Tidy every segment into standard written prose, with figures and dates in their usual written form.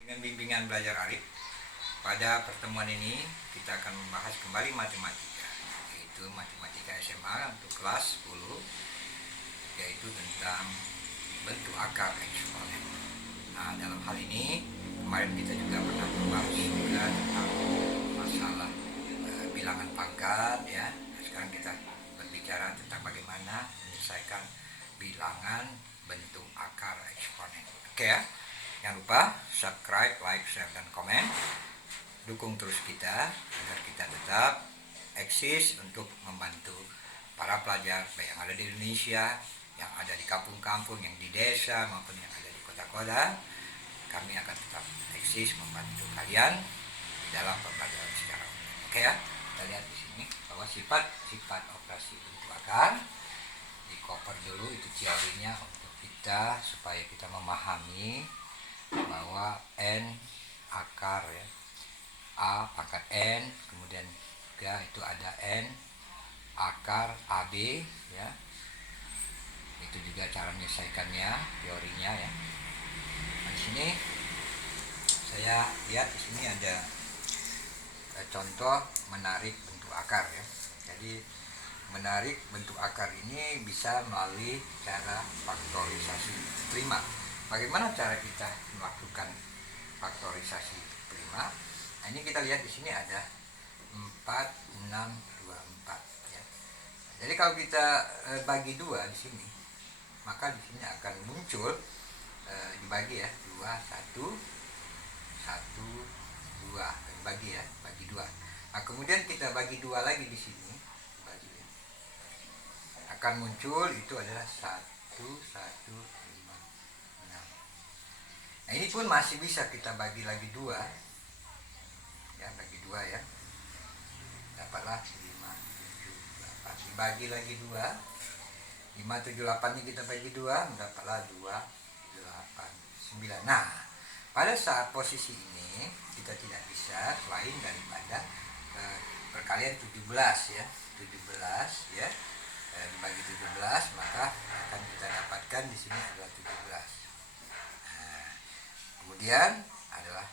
Dengan bimbingan belajar Arif, pada pertemuan ini kita akan membahas kembali matematika, yaitu matematika SMA untuk kelas 10, yaitu tentang bentuk akar eksponen. Nah, dalam hal ini kemarin kita juga pernah membahas juga tentang masalah bilangan pangkat, ya. Nah, sekarang kita berbicara tentang bagaimana menyelesaikan bilangan bentuk akar eksponen. Oke ya. Jangan lupa subscribe, like, share, dan komen. Dukung terus kita agar kita tetap eksis untuk membantu para pelajar baik yang ada di Indonesia, yang ada di kampung-kampung, yang di desa maupun yang ada di kota-kota. Kami akan tetap eksis membantu kalian dalam pembelajaran secara online. Oke ya, kita lihat di sini bahwa sifat-sifat operasi bentuk akar di cover dulu itu teorinya untuk kita supaya kita memahami bahwa n akar ya, a pangkat n, kemudian juga itu ada n akar ab ya. Itu juga cara menyelesaikannya, teorinya ya. Nah, di sini saya lihat di sini ada contoh menarik bentuk akar ya. Jadi menarik bentuk akar ini bisa melalui cara faktorisasi prima. Bagaimana cara kita melakukan faktorisasi prima? Nah, ini kita lihat di sini ada 4, 6, 2, 4 ya. Jadi kalau kita bagi 2 di sini, maka di sini akan muncul dibagi ya, 2, 1, 1, 2, dibagi ya, bagi 2. Nah, kemudian kita bagi 2 lagi di sini, bagi, akan muncul itu adalah 1, 1, 5, 6. Nah, ini pun masih bisa kita bagi lagi 2 ya, bagi 2 ya, dapatlah 5, 7, 8. Dibagi lagi 2, 5, 7, 8 ini kita bagi 2, mendapatlah 2, 8, 9. Nah, pada saat posisi ini kita tidak bisa selain daripada perkalian 17 ya, 17 ya, dibagi 17, maka akan kita dapatkan di sini adalah 17. Nah, kemudian adalah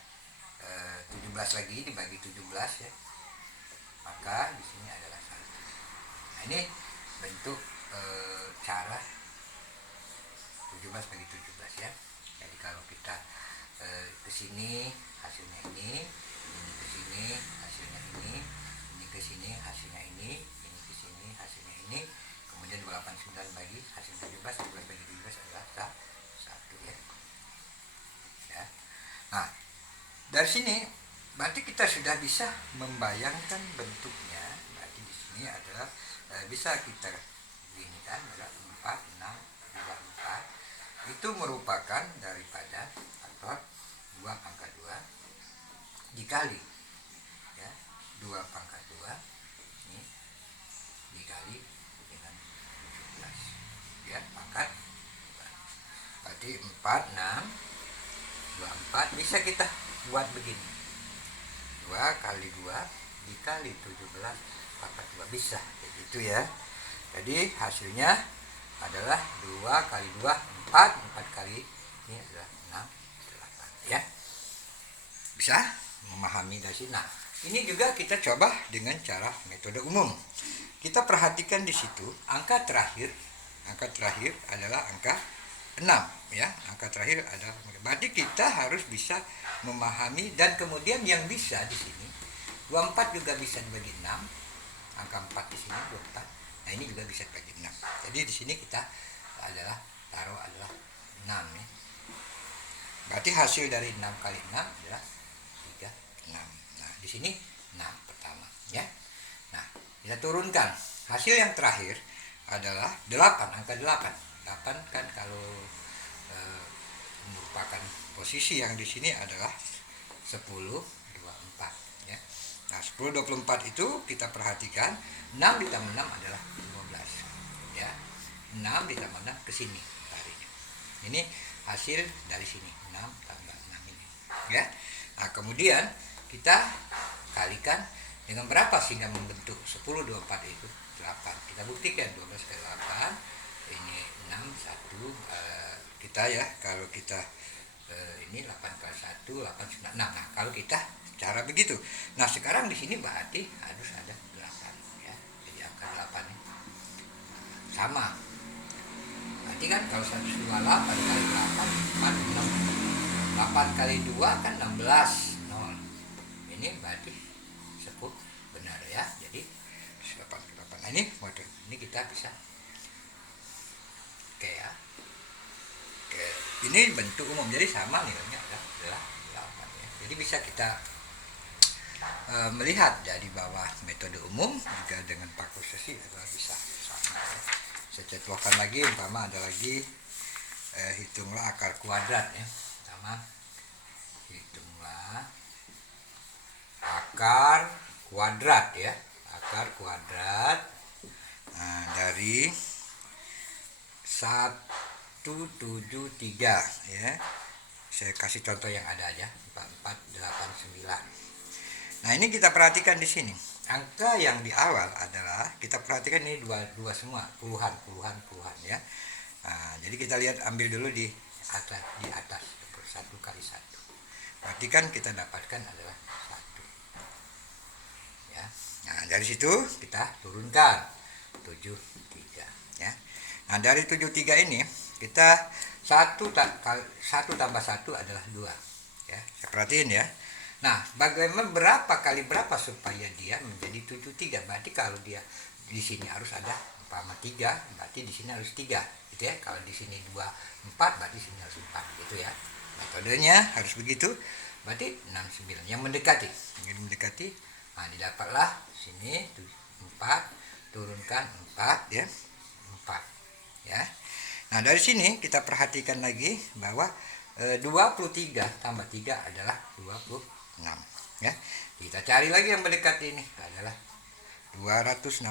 17 lagi dibagi 17 ya, maka di sini adalah 1. Nah, ini bentuk cara 17 bagi 17 ya. Jadi kalau kita ke sini hasilnya ini ke sini hasilnya ini ke sini hasilnya ini ke sini hasilnya ini, kemudian 289 bagi hasil 17, 17 bagi 17 adalah 1 ya. Ya. Nah, dari sini berarti kita sudah bisa membayangkan bentuknya. Berarti di sini adalah bisa kita begini kan, adalah 4, 6, 2, 4. Itu merupakan daripada faktor 2 pangkat 2 dikali ya, 2 pangkat 2 ini dikali dengan 17 ya, pangkat 2. Berarti 4, 6, 2, 4 bisa kita buat begini, 2 kali 2 dikali 17 pangkat 2, bisa begitu ya. Jadi hasilnya adalah 2 kali 2, 4, 4 kali ini adalah 6, 8 ya. Bisa memahami dari sini. Nah, ini juga kita coba dengan cara metode umum. Kita perhatikan di situ angka terakhir adalah angka 6 ya. Angka terakhir adalah, berarti kita harus bisa memahami, dan kemudian yang bisa di sini 24 juga bisa dibagi 6. Angka 4 di sini 24. Nah, ini juga bisa dibagi 6. Jadi di sini kita adalah taruh adalah 6 ya. Berarti hasil dari 6 kali 6 adalah 36. Nah, di sini 6 pertama ya. Nah, kita turunkan. Hasil yang terakhir adalah 8, angka 8. 8 kan kalau merupakan posisi yang di sini adalah 10, 24 ya. Nah, 10, 24 itu kita perhatikan 6 ditambah 6 adalah 15 ya. 6 ditambah 6 ke sini larinya. Ini hasil dari sini, 6 tambah 6 ini ya. Nah, kemudian kita kalikan dengan berapa sehingga membentuk 10, 24 itu 8. Kita buktikan 12 kali 8 ini 6, 1 kita ya, kalau kita Ini 8 kali 1 8 9. Nah, kalau kita cara begitu. Nah, sekarang di sini berarti harus ada 8 ya. Jadi angka 8 ini sama. Berarti kan kalau 128 kali 8 46. 8 kali 2 kan 16. 0. Ini berarti 10 benar ya. Jadi 8 kali 8. Nah, ini mode. Ini kita bisa oke ya. Oke, ini bentuk umum jadi sama nilainya adalah 8 ya. Jadi bisa kita melihat dari bawah metode umum juga dengan pakusesi adalah bisa sama ya. Saya contohkan lagi, umpama ada lagi hitunglah akar kuadrat ya. Pertama hitunglah akar kuadrat ya, akar kuadrat. Nah, dari 173 ya. Saya kasih contoh yang ada aja, 4489. Nah, ini kita perhatikan di sini. Angka yang di awal adalah kita perhatikan ini dua semua, puluhan ya. Nah, jadi kita lihat ambil dulu di atas 1 kali 1. Berarti kan kita dapatkan adalah 1. Ya. Nah, dari situ kita turunkan 73 ya. Nah, dari 73 ini kita 1 tambah 1 adalah 2 ya. Saya perhatiin ya. Nah, bagaimana berapa kali berapa supaya dia menjadi 73? Berarti kalau dia di sini harus ada umpama 3, berarti di sini harus 3 gitu ya. Kalau di sini 2 4 berarti di sini harus 4 gitu ya. Metodenya harus begitu. Berarti 69 yang mendekati. Yang mendekati. Nah, didapatlah sini 4 turunkan 4 ya. 4 ya. Nah, dari sini kita perhatikan lagi bahwa 23 tambah 3 adalah 26 ya. Kita cari lagi yang mendekati ini adalah 261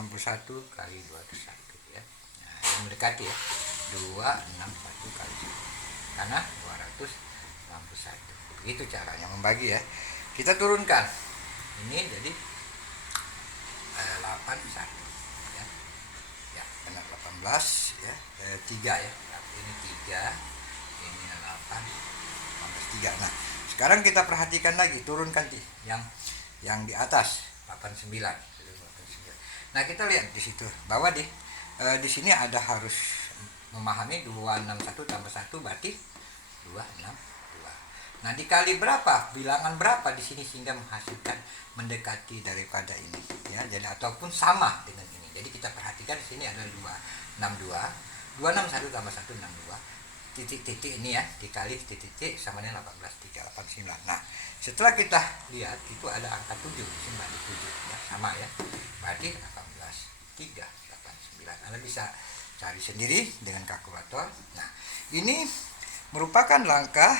kali 201 ya. Nah, yang mendekati ya 261 kali 1 karena 261. Begitu caranya membagi ya. Kita turunkan ini jadi 81 ya. Ya, benar 18 ya. 3 ya. Ini 3, ini 8, 3. Nah, sekarang kita perhatikan lagi, turunkan yang di atas 89. Nah, kita lihat di situ bahwa di sini ada harus memahami 261 tambah 1 berarti 262. Nah, dikali berapa? Bilangan berapa di sini sehingga menghasilkan mendekati daripada ini ya. Jadi ataupun sama dengan ini. Jadi kita perhatikan di sini ada 262. 261 tambah 1 62. Titik-titik ini ya dikali titik-titik sama dengan 18,389. Nah, setelah kita lihat itu ada angka 7 di sini ada 7 ya, sama ya. Berarti 18,389. Anda bisa cari sendiri dengan kalkulator. Nah, ini merupakan langkah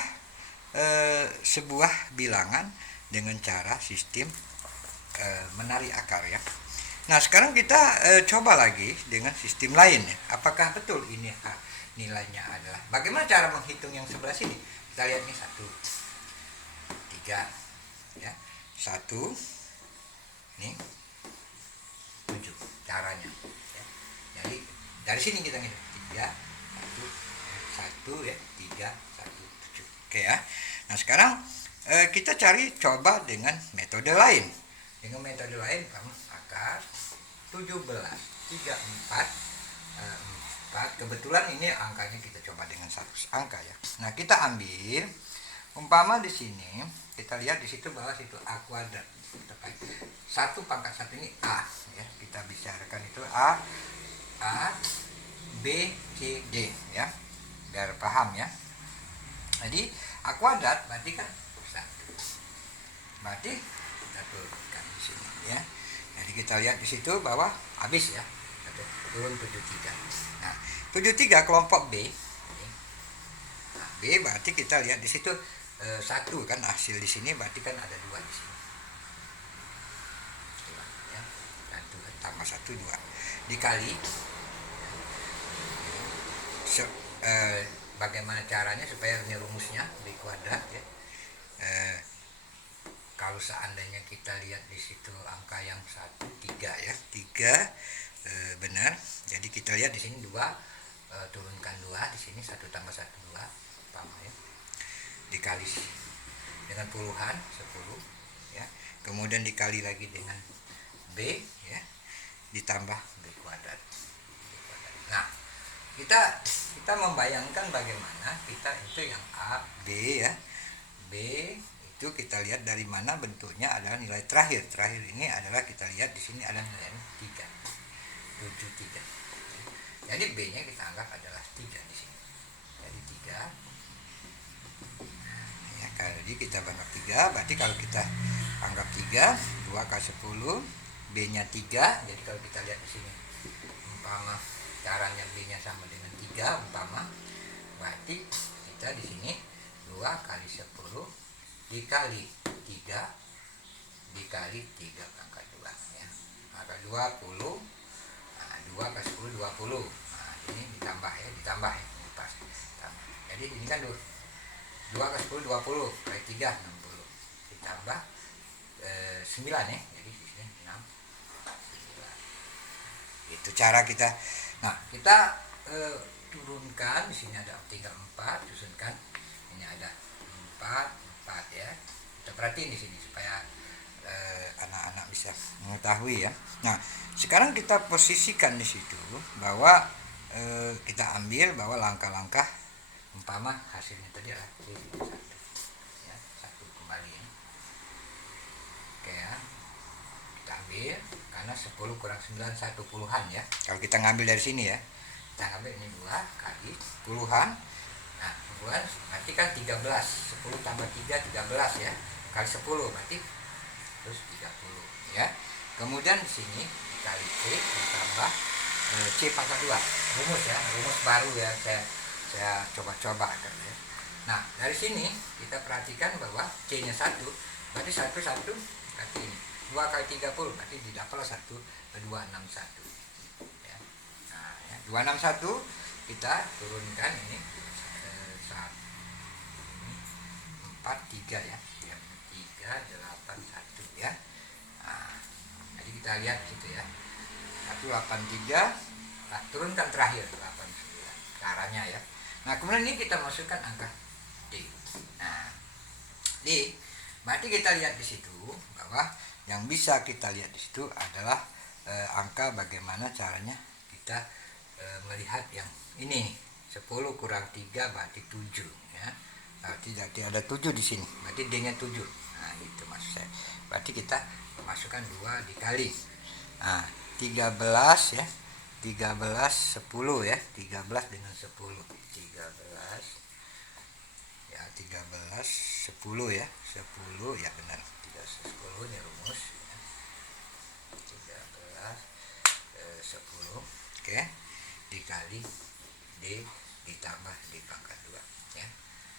sebuah bilangan dengan cara sistem menarik akar ya. Nah, sekarang kita coba lagi dengan sistem lain ya. Apakah betul ini nilainya adalah bagaimana cara menghitung yang sebelah sini? Kita lihat nih 1 3 ya. 1 nih 7 caranya ya. Jadi dari sini kita ngitung 3 1 ya 3 1 7. Oke ya. Nah, sekarang kita cari coba dengan metode lain. Dengan metode lain kamu akar 17 34 4. Kebetulan ini angkanya kita coba dengan 100 angka ya. Nah, kita ambil umpama di sini kita lihat di situ bahwa situ a kuadrat. 1 pangkat 1 ini a ya. Kita bicarakan itu a b c d ya. Biar paham ya. Jadi a kuadrat berarti kan 1. Berarti kita turunkan di sini ya. Jadi kita lihat di situ bahwa habis ya. Turun 73. Nah, 73 kelompok B. Nah, B berarti kita lihat di situ 1 kan hasil di sini berarti kan ada 2 di sini. 2 ya. 1 tambah 1 2. Dikali bagaimana caranya supaya ini rumusnya B kuadrat ya. Kalau seandainya kita lihat di situ angka yang 1 3 ya. 3 benar. Jadi kita lihat di sini 2 turunkan 2 di sini 1 tambah 1 2 sama ya. dikali dengan puluhan 10 ya, kemudian dikali lagi dengan B ya, ditambah B kuadrat. Nah, kita membayangkan bagaimana kita itu yang A, B ya. B itu kita lihat dari mana bentuknya adalah nilai terakhir. Terakhir ini adalah kita lihat di sini ada nilai 3. 73. Jadi B-nya kita anggap adalah 3 di sini. Jadi 3. Ya, jadi kita anggap 3, berarti kalau kita anggap 3, 2 kali 10, B-nya 3. Jadi kalau kita lihat di sini umpama caranya B-nya sama dengan 3 umpama, berarti kita di sini 2 kali 10 dikali 3 dikali 3 pangkat 2 ya. Maka 20. Nah, 2 kali 10 20. Nah, ini ditambah ya, ini pas. Ditambah. Jadi ini kan 2 kali 10 20 kali 3 60. Ditambah 9 ya. Jadi di sini 6. 9. Itu cara kita. Nah, kita turunkan. Di sini ada tinggal 4, susunkan. Ini ada 4 ya. Kita perhatiin di sini supaya anak-anak bisa mengetahui ya. Nah, sekarang kita posisikan di situ bahwa kita ambil bahwa langkah-langkah umpama hasilnya tadi adalah 1 ya, 1 kembali ya. Oke ya. Kita ambil karena 10 kurang 9 1 puluhan ya. Kalau kita ngambil dari sini ya. Kita ambil ini 2 kali puluhan. Nah, puluhan berarti kan 13. 10 tambah 3 13 ya. Kali 10 berarti terus 30 ya. Kemudian di sini dikali C ditambah C pangkat 2. Rumus ya, rumus baru ya saya coba-coba kan ya. Nah, dari sini kita perhatikan bahwa C-nya 1, berarti 1 berarti ini. 2 kali 30 berarti didapatlah 1 261 ya. Nah, ya, 261 kita turunkan ini 4 3 ya. 381 ya. Nah, jadi kita lihat gitu ya. 183. Nah, turunkan terakhir 89. Caranya ya. Nah, kemudian ini kita masukkan angka D. Nah, D berarti kita lihat di situ bahwa yang bisa kita lihat di situ adalah angka bagaimana caranya kita melihat yang ini 10 kurang 3 berarti 7 ya. Berarti ada 7 di sini. Berarti D-nya 7. Nah, itu maksud saya. Berarti kita masukkan 2 dikali. Nah, 13 ya. 13 10 ya. 13 dengan 10. 13 ya, 13 10 ya. 10 ya benar. 13 10 ini rumus ya. 13 10 oke. Dikali D ditambah D pangkat 2 ya.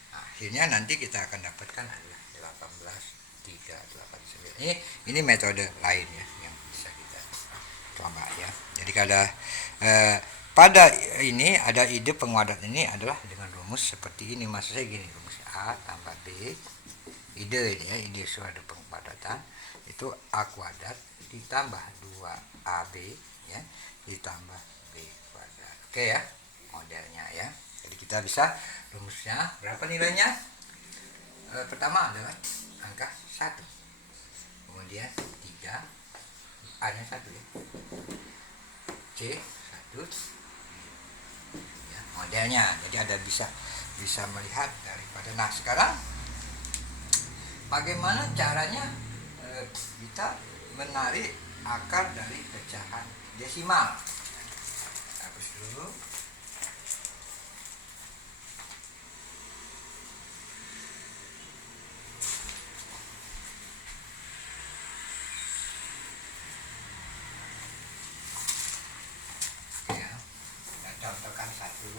Nah, akhirnya nanti kita akan dapatkan adalah 18 3 89. Ini metode lain ya yang bisa kita coba ya. Jadi pada ini ada ide penguadrat ini adalah dengan rumus seperti ini. Maksud saya gini, rumus A tambah B. Ide ini ya, ide suatu penguadratan itu A kuadrat ditambah 2AB ya ditambah B kuadrat. Oke ya, modelnya ya. Jadi kita bisa rumusnya berapa nilainya? Pertama adalah angka 1, kemudian 3, A nya 1 ya, C 1 ya, modelnya. Jadi ada bisa melihat daripada. Nah, sekarang bagaimana caranya kita menarik akar dari pecahan desimal. Hapus dulu. Contohkan satu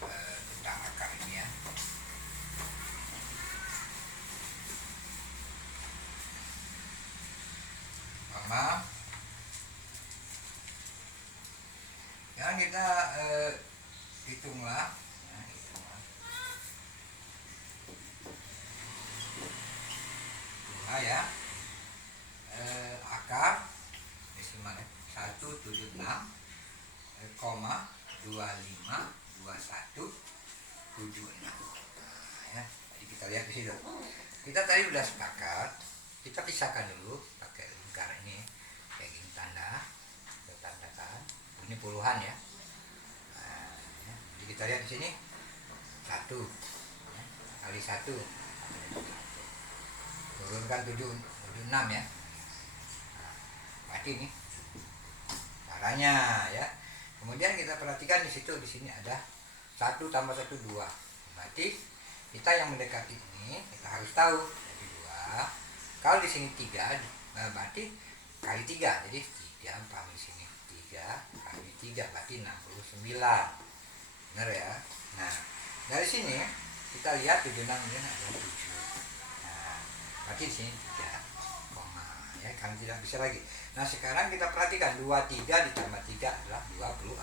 tentang akar ini ya. Mama, sekarang kita hitunglah. Ya, akar desimal 176 koma 25 21 76. ya. Jadi kita lihat di situ. Kita tadi udah sepakat, kita pisahkan dulu pakai lingkar ini, kayak gini tanda, kita tandakan. Ini puluhan ya. Nah, ya. Jadi kita lihat di sini 1 ya, kali 1 turunkan 76 ya. Nah, berarti ini caranya ya. Kemudian kita perhatikan di situ, di sini ada 1 tambah 1 2. Berarti kita yang mendekati ini kita harus tahu. Jadi 2. Kalau di sini 3, berarti kali 3. Jadi 3 paham di sini. 3 kali 3 berarti 69. Benar ya? Nah, dari sini kita lihat 76 ini ada 7. Nah, berarti di sini 3 koma ya, kan tidak bisa lagi. Nah, sekarang kita perhatikan 23 ditambah 3 adalah 20.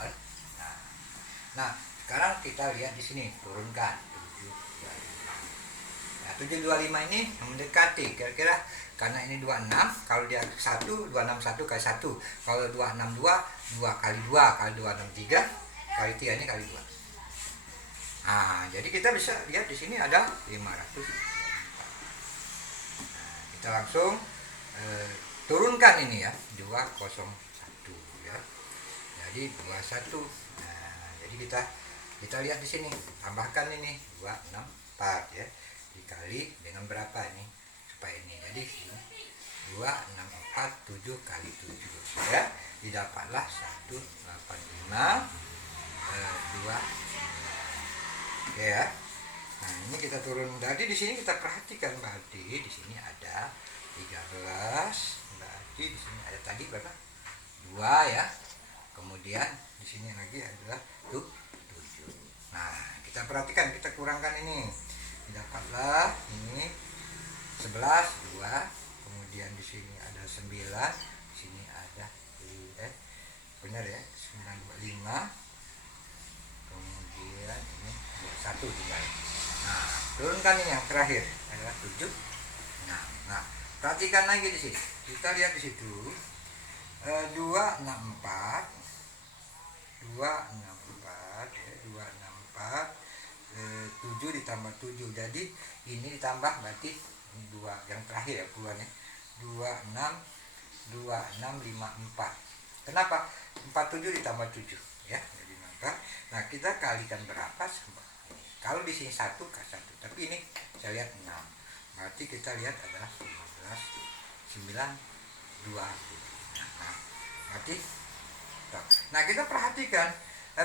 Nah, sekarang kita lihat di sini, turunkan 725. Nah, 725 ini mendekati kira-kira, karena ini 26, kalau dia 1 261 kali 1. Kalau 262 2 kali 2 kali 263 kali 3 ini kali 2. Nah, jadi kita bisa lihat di sini ada 500. Nah, kita langsung turunkan ini ya, 201 ya. Jadi 21. Nah, jadi kita lihat di sini, tambahkan ini 264 ya. Dikali dengan berapa ini? Supaya ini. Jadi 264 7 kali 7 ya. Didapatlah 185 2 ya. Nah, ini kita turun. Tadi di sini kita perhatikan, berarti di sini ada 13. Berarti di sini ada tadi berapa? 2 ya. Kemudian di sini lagi adalah 7. Nah, kita perhatikan, kita kurangkan ini. Dapatlah ini 11 2. Kemudian di sini ada 9. Di sini ada benar ya, 925. Kemudian ini 21 tinggal. Nah, turunkan ini yang terakhir adalah 7. Nah, perhatikan lagi di sini. Kita lihat di situ 264 7 ditambah 7. Jadi ini ditambah, berarti ini 2 yang terakhir ya, puluhannya 2654. Kenapa? 47 ditambah 7 ya. Jadi maka, nah kita kalikan berapa? Kalau di sini 1 ke 1, tapi ini saya lihat 6. Berarti kita lihat adalah 15 9 2. Nah, berarti nah, kita perhatikan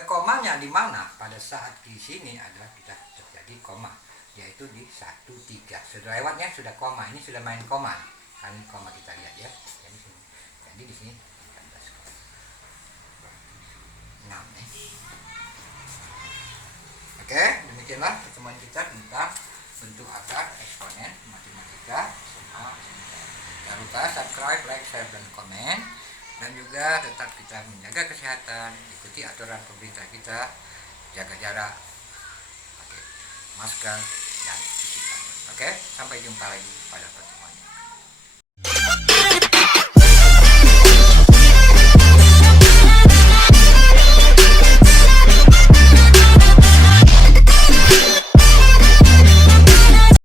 komanya di mana pada saat di sini adalah kita terjadi koma, yaitu di 13. Sudah lewatnya, sudah koma, ini sudah main koma. Kan koma kita lihat ya. Jadi di sini 6 ya. Oke, demikianlah pertemuan kita tentang bentuk akar eksponen matematika SMA. Jangan lupa subscribe, like, share, dan komen. Dan juga tetap kita menjaga kesehatan, ikuti aturan pemerintah kita, jaga jarak, pakai masker, dan cuci tangan. Oke, sampai jumpa lagi pada pertemuan.